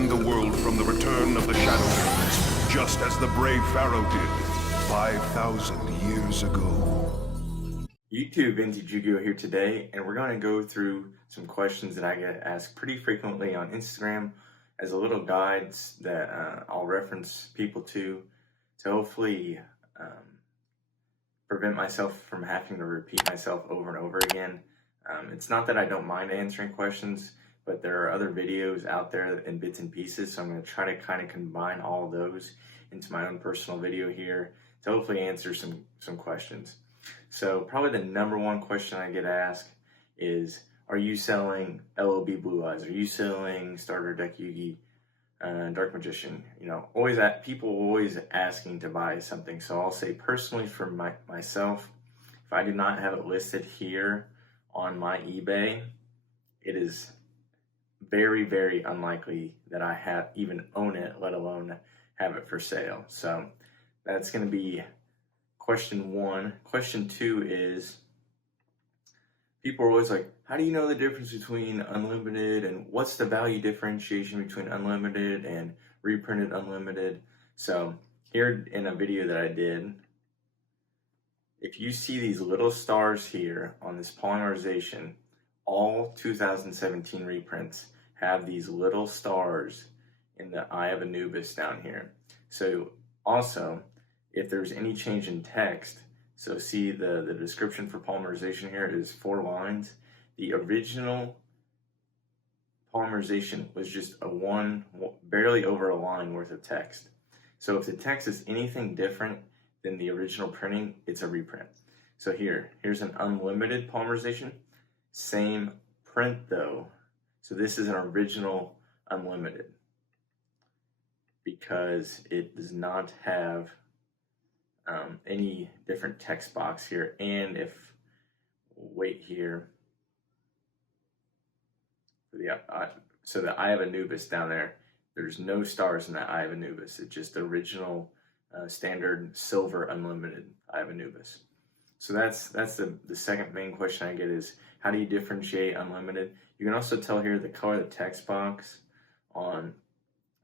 defend the world from the return of the Shadowlands, just as the brave Pharaoh did 5,000 years ago. YouTube, Vintage Yugioh here today, and we're going to go through some questions that I get asked pretty frequently on Instagram as a little guides that I'll reference people to hopefully prevent myself from having to repeat myself over and over again. It's not that I don't mind answering questions, but there are other videos out there in bits and pieces, so I'm going to try to kind of combine all of those into my own personal video here to hopefully answer some questions. So probably the number one question I get asked is, are you selling LOB Blue Eyes? Are you selling Starter Deck Yugi Dark Magician? You know, people always asking to buy something. So I'll say personally for myself, if I do not have it listed here on my eBay, it is very, very unlikely that I even own it, let alone have it for sale. So that's going to be question one. Question two is, people are always like, how do you know the difference between unlimited and what's the value differentiation between unlimited and reprinted unlimited? So here in a video that I did, if you see these little stars here on this polymerization, all 2017 reprints have these little stars in the Eye of Anubis down here. So also, if there's any change in text, so see the description for polymerization here is 4 lines. The original polymerization was just barely over a line worth of text. So if the text is anything different than the original printing, it's a reprint. So here's an unlimited polymerization, same print though. So this is an original unlimited because it does not have any different text box here. And wait here, so the Eye of Anubis down there, there's no stars in that Eye of Anubis. It's just the original standard silver unlimited Eye of Anubis. So that's the second main question I get is, how do you differentiate unlimited? You can also tell here the color of the text box on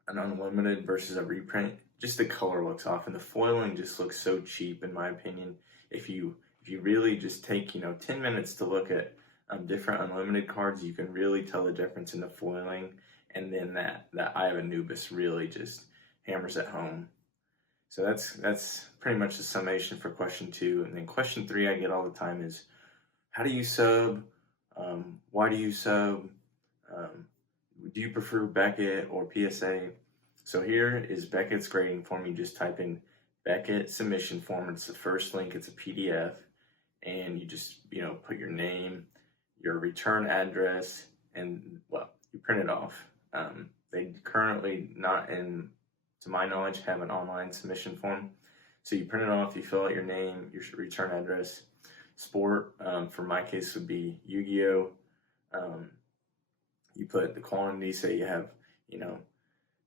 an unlimited versus a reprint. Just the color looks off, and the foiling just looks so cheap in my opinion. If you really just take 10 minutes to look at different unlimited cards, you can really tell the difference in the foiling, and then that Eye of Anubis really just hammers it home. So that's pretty much the summation for question two. And then question three I get all the time is, how do you sub? Why do you sub? Do you prefer Beckett or PSA? So here is Beckett's grading form. You just type in Beckett submission form. It's the first link. It's a PDF, and you just put your name, your return address, and you print it off. They currently not to my knowledge, have an online submission form. So you print it off. You fill out your name, your return address. Sport, for my case, would be Yugioh. You put the quantity. Say you have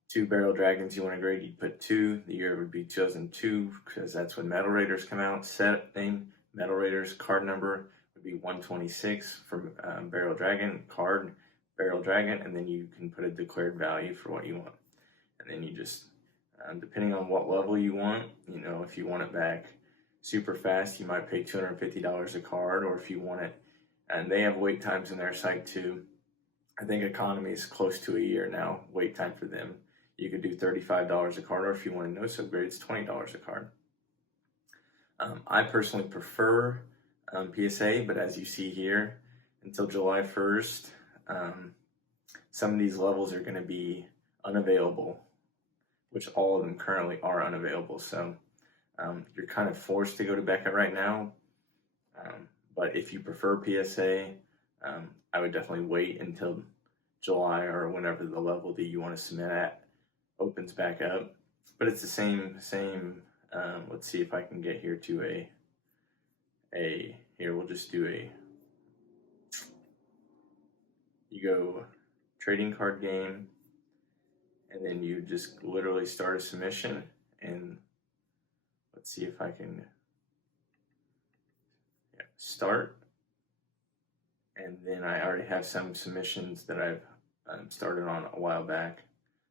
2 Barrel Dragons you want to grade, you put 2. The year would be 2002 because that's when Metal Raiders come out. Set name, Metal Raiders. Card number would be 126 for Barrel Dragon. Card, Barrel Dragon, and then you can put a declared value for what you want. And then you just, depending on what level you want, if you want it back super fast, you might pay $250 a card, or if you want it, and they have wait times in their site too. I think economy is close to a year now, wait time for them. You could do $35 a card, or if you want to no sub grade, it's $20 a card. I personally prefer PSA, but as you see here, until July 1st, some of these levels are going to be unavailable, which all of them currently are unavailable. So you're kind of forced to go to Beckett right now. But if you prefer PSA, I would definitely wait until July or whenever the level that you want to submit at opens back up. But it's the same. Let's see if I can get here to here we'll just do you go trading card game, and then you just literally start a submission, and let's see if I can start. And then I already have some submissions that I've started on a while back.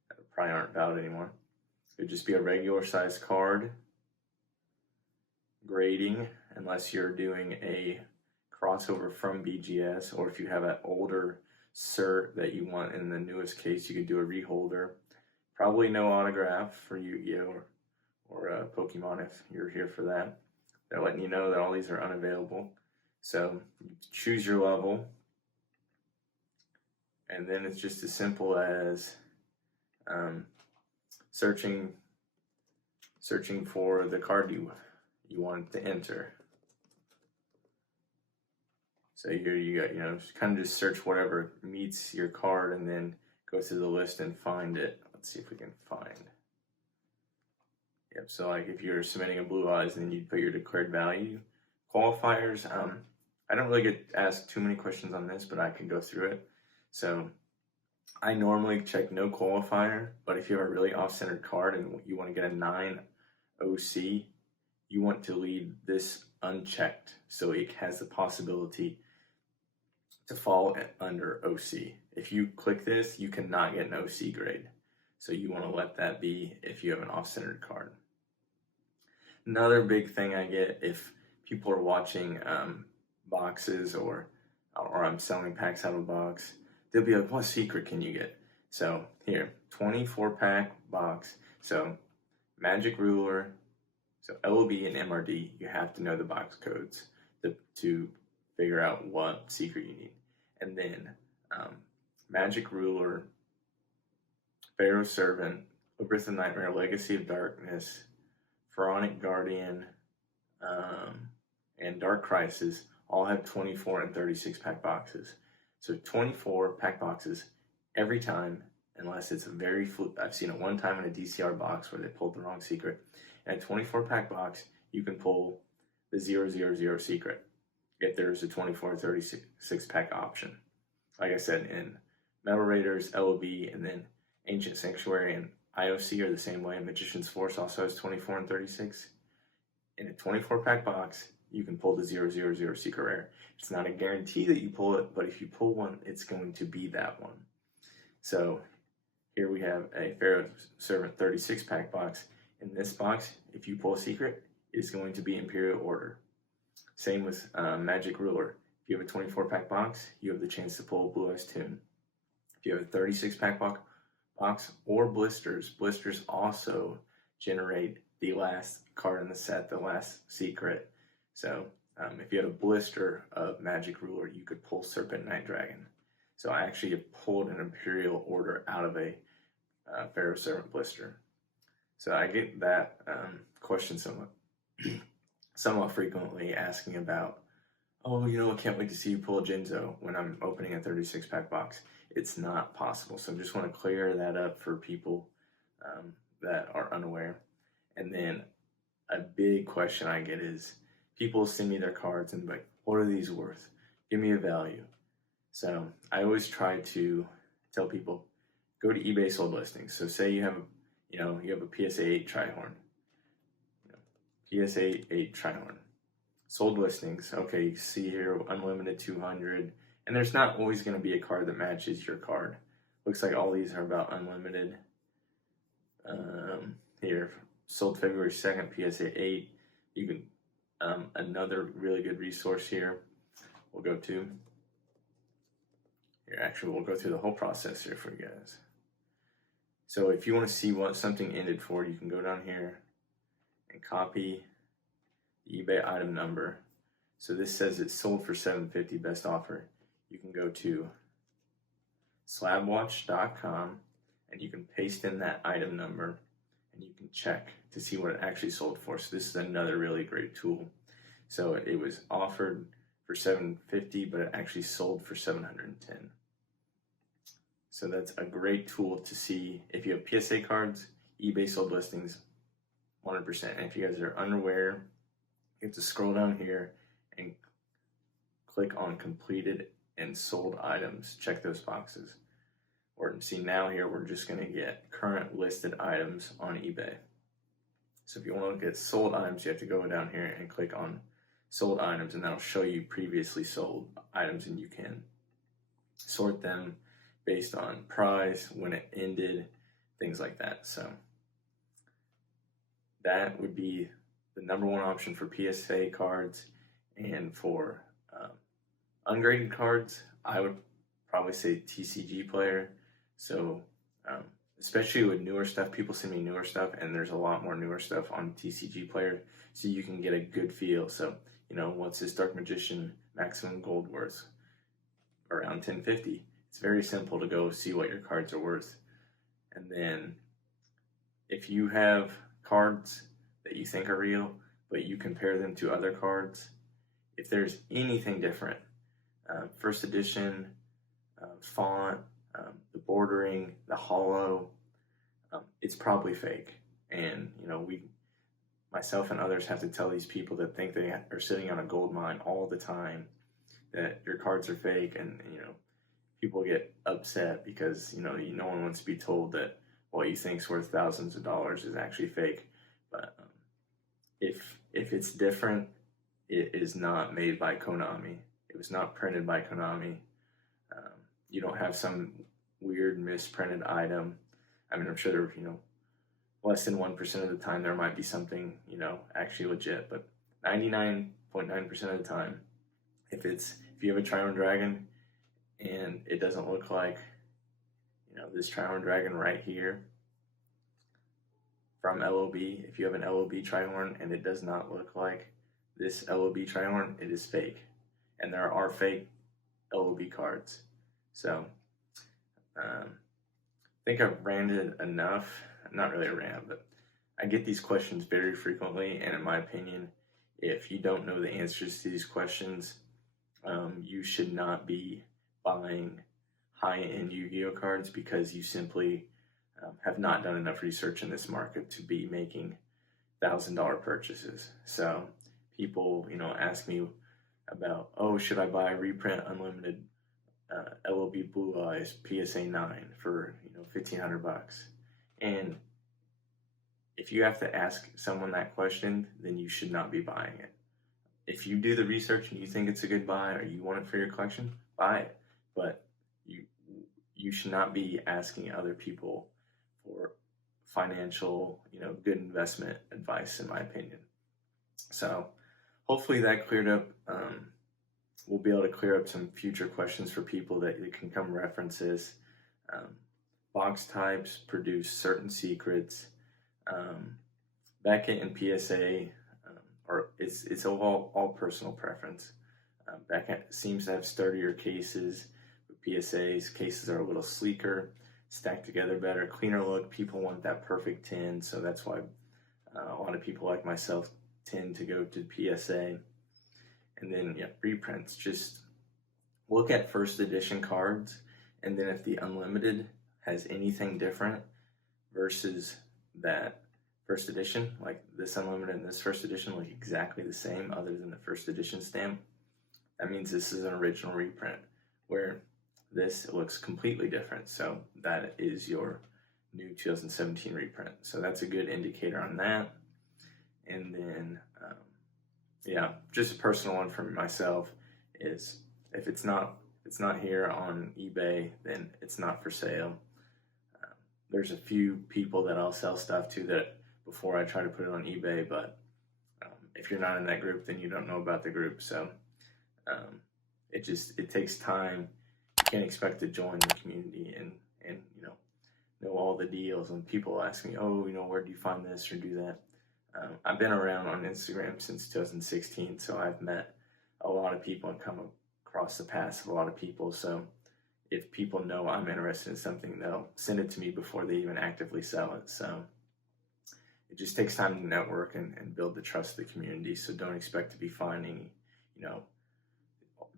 that probably aren't valid anymore. It would just be a regular size card. Grading, unless you're doing a crossover from BGS, or if you have an older cert that you want in the newest case, you could do a reholder. Probably no autograph for Yu-Gi-Oh! or Pokemon if you're here for that. They're letting you know that all these are unavailable. So you choose your level, and then it's just as simple as searching for the card you want to enter. So here you got, kind of just search whatever meets your card and then go through the list and find it. Let's see if we can find. Yep, so like if you're submitting a Blue Eyes, then you'd put your declared value. Qualifiers, I don't really get asked too many questions on this, but I can go through it. So I normally check no qualifier, but if you have a really off-centered card and you want to get a 9 OC, you want to leave this unchecked so it has the possibility to fall under OC. If you click this, you cannot get an OC grade. So you want to let that be if you have an off-centered card. Another big thing I get if people are watching boxes or I'm selling packs out of a box, they'll be like, what secret can you get? So here, 24-pack box. So Magic Ruler, so LOB and MRD, you have to know the box codes to figure out what secret you need. And then Magic Ruler, Pharaoh's Servant, Labyrinth of Nightmare, Legacy of Darkness, Pharaonic Guardian, and Dark Crisis all have 24 and 36-pack boxes. So 24-pack boxes every time, unless it's a very I've seen it one time in a DCR box where they pulled the wrong secret. In a 24-pack box, you can pull the 000 secret if there's a 24 or 36-pack option. Like I said, in Metal Raiders, LOB, and then Ancient Sanctuary and IOC are the same way. Magician's Force also has 24 and 36. In a 24-pack box, you can pull the 000 secret rare. It's not a guarantee that you pull it, but if you pull one, it's going to be that one. So here we have a Pharaoh's Servant 36-pack box. In this box, if you pull a secret, it is going to be Imperial Order. Same with Magic Ruler. If you have a 24-pack box, you have the chance to pull Blue Eyes Toon. If you have a 36-pack box or blisters also generate the last card in the set, the last secret. So if you had a blister of Magic Ruler, you could pull Serpent Night Dragon. So I actually have pulled an Imperial Order out of a Pharaoh's Servant blister. So I get that question somewhat frequently, asking about, oh, I can't wait to see you pull a Jinzo when I'm opening a 36-pack box. It's not possible. So I just want to clear that up for people that are unaware. And then a big question I get is, people send me their cards and be like, what are these worth? Give me a value. So I always try to tell people, go to eBay sold listings. So say you have a PSA 8 Trihorn. PSA 8 Trihorn. Sold listings. Okay, you see here, unlimited 200. And there's not always going to be a card that matches your card. Looks like all these are about unlimited. Here, sold February 2nd, PSA 8. You can, another really good resource here we'll go to. Here, actually, we'll go through the whole process here for you guys. So if you want to see what something ended for, you can go down here and copy the eBay item number. So this says it's sold for $750, best offer. You can go to slabwatch.com and you can paste in that item number and you can check to see what it actually sold for. So this is another really great tool. So it was offered for $750, but it actually sold for $710. So that's a great tool to see if you have PSA cards, eBay sold listings, 100%. And if you guys are unaware, you have to scroll down here and click on completed and sold items. Check those boxes. Or see now here, we're just going to get current listed items on eBay. So if you want to look at sold items, you have to go down here and click on sold items, and that'll show you previously sold items, and you can sort them based on price, when it ended, things like that. So that would be the number one option for PSA cards. And for ungraded cards, I would probably say TCG Player. So especially with newer stuff, people send me newer stuff, and there's a lot more newer stuff on TCG Player, so you can get a good feel. So, you know, what's this Dark Magician maximum gold worth? Around 1050. It's very simple to go see what your cards are worth. And then if you have cards that you think are real, but you compare them to other cards, if there's anything different, first edition, font, the bordering, the hollow, it's probably fake. And, you know, myself and others have to tell these people that think they are sitting on a gold mine all the time that your cards are fake. And, you know, people get upset because, you know, no one wants to be told that what you think's worth thousands of dollars is actually fake. But if it's different, it is not made by Konami. It was not printed by Konami. You don't have some weird misprinted item. I mean, I'm sure there, you know, less than 1% of the time there might be something, you know, actually legit, but 99.9% of the time, if you have a Triune Dragon and it doesn't look like, you know, this Triune Dragon right here from LOB, if you have an LOB Trihorn and it does not look like this LOB Trihorn, it is fake. And there are fake LOB cards. So, I think I've ranted enough. Not really a rant, but I get these questions very frequently, and in my opinion, if you don't know the answers to these questions, you should not be buying high-end Yu-Gi-Oh cards because you simply have not done enough research in this market to be making $1,000 purchases. So people, you know, ask me about, oh, should I buy a reprint unlimited LOB Blue Eyes PSA 9 for, you know, $1,500? And if you have to ask someone that question, then you should not be buying it. If you do the research and you think it's a good buy or you want it for your collection, buy it. But you should not be asking other people for financial, you know, good investment advice, in my opinion. So hopefully that cleared up. We'll be able to clear up some future questions for people that can come references. Box types produce certain secrets. Beckett and PSA, it's all personal preference. Beckett seems to have sturdier cases. PSA's cases are a little sleeker, stacked together better, cleaner look. People want that perfect tin, so that's why a lot of people like myself tend to go to PSA. And then, yeah, reprints. Just look at first edition cards, and then if the unlimited has anything different versus that first edition, like this unlimited and this first edition look exactly the same other than the first edition stamp, that means this is an original reprint, where this looks completely different. So that is your new 2017 reprint. So that's a good indicator on that. And then, yeah, just a personal one for myself is if it's not here on eBay, then it's not for sale. There's a few people that I'll sell stuff to that before I try to put it on eBay, but if you're not in that group, then you don't know about the group. So it takes time. You can't expect to join the community and you know all the deals. And people ask me, oh, you know, where do you find this or do that? I've been around on Instagram since 2016, so I've met a lot of people and come across the paths of a lot of people. So if people know I'm interested in something, they'll send it to me before they even actively sell it. So it just takes time to network and build the trust of the community. So don't expect to be finding, you know,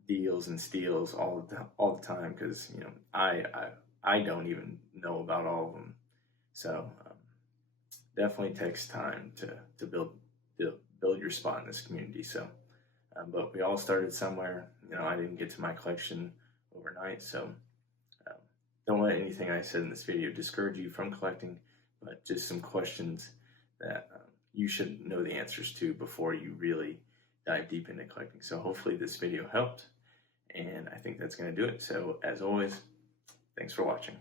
deals and steals all the time, because, you know, I don't even know about all of them. So definitely takes time to build your spot in this community. So, but we all started somewhere. You know, I didn't get to my collection overnight, so don't let anything I said in this video discourage you from collecting, but just some questions that you should know the answers to before you really dive deep into collecting. So hopefully this video helped, and I think that's going to do it. So as always, thanks for watching.